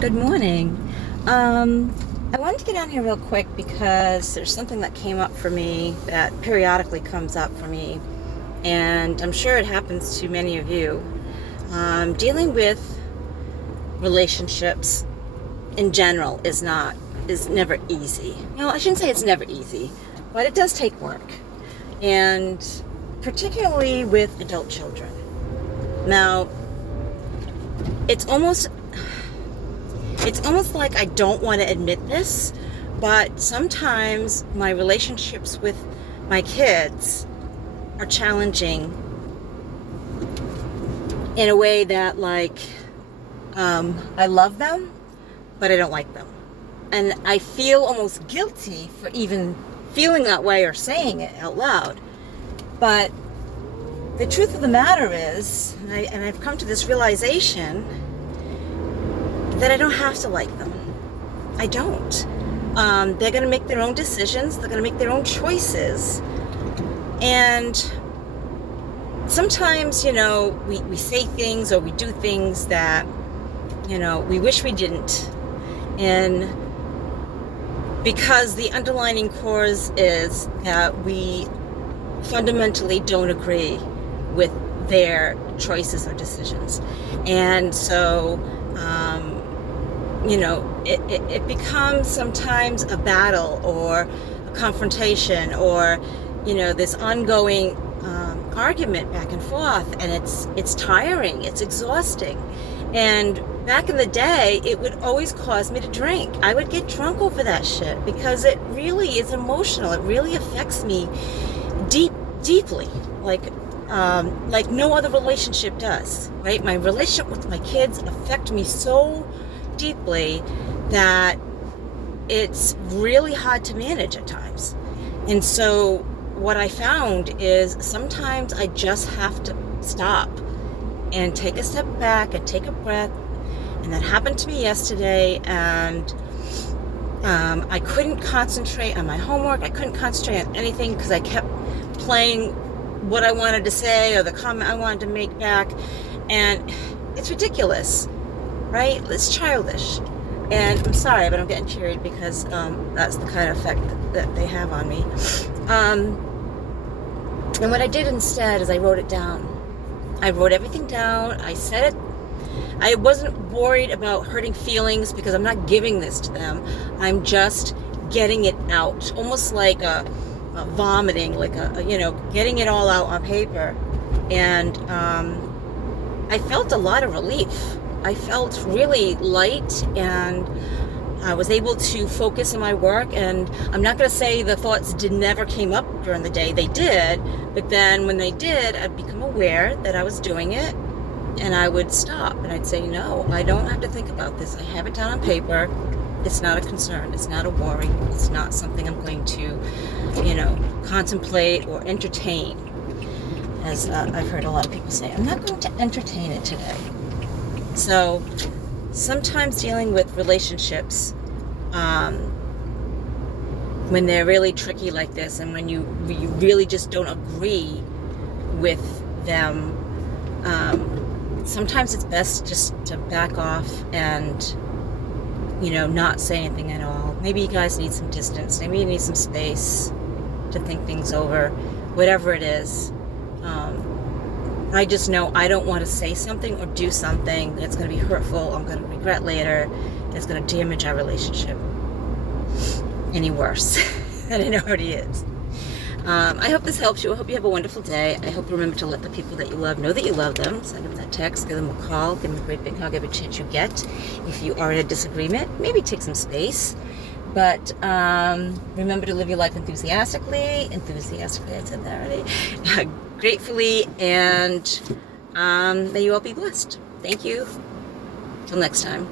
Good morning. I wanted to get on here real quick because there's something that came up for me that periodically comes up for me, and I'm sure it happens to many of you. Dealing with relationships in general is never easy. No, I shouldn't say it's never easy, but it does take work, and particularly with adult children. Now, it's almost like I don't want to admit this, but sometimes my relationships with my kids are challenging in a way that, like, I love them, but I don't like them. And I feel almost guilty for even feeling that way or saying it out loud. But the truth of the matter is, and I've come to this realization, that I don't have to like them. I don't. They're going to make their own decisions. They're going to make their own choices. And sometimes, we say things or we do things that, we wish we didn't. And because the underlying cause is that we fundamentally don't agree with their choices or decisions. And so, it becomes sometimes a battle or a confrontation or, this ongoing argument back and forth, and it's tiring, it's exhausting. And back in the day, it would always cause me to drink. I would get drunk over that shit because it really is emotional. It really affects me deeply, like no other relationship does, right? My relationship with my kids affect me so deeply that it's really hard to manage at times. And so what I found is sometimes I just have to stop and take a step back and take a breath. And that happened to me yesterday, and I couldn't concentrate on my homework. I couldn't concentrate on anything because I kept playing what I wanted to say or the comment I wanted to make back. And it's ridiculous, right? It's childish. And I'm sorry, but I'm getting teary because that's the kind of effect that they have on me. And what I did instead is I wrote it down. I wrote everything down. I said it. I wasn't worried about hurting feelings because I'm not giving this to them. I'm just getting it out, almost like a vomiting, like getting it all out on paper. And I felt a lot of relief. I felt really light, and I was able to focus on my work. And I'm not going to say the thoughts never came up during the day. They did. But then when they did, I'd become aware that I was doing it, and I would stop and I'd say, no, I don't have to think about this. I have it down on paper. It's not a concern. It's not a worry. It's not something I'm going to, contemplate or entertain. As I've heard a lot of people say, I'm not going to entertain it today. So sometimes dealing with relationships, when they're really tricky like this, and when you really just don't agree with them, sometimes it's best just to back off and, not say anything at all. Maybe you guys need some distance. Maybe you need some space to think things over, whatever it is. I just know I don't want to say something or do something that's going to be hurtful, I'm going to regret later, that's going to damage our relationship any worse than it already is. I hope this helps you. I hope you have a wonderful day. I hope you remember to let the people that you love know that you love them. Send them that text, give them a call, give them a great big hug every chance you get. If you are in a disagreement, maybe take some space. But remember to live your life enthusiastically, I said that already, gratefully, and may you all be blessed. Thank you. Till next time.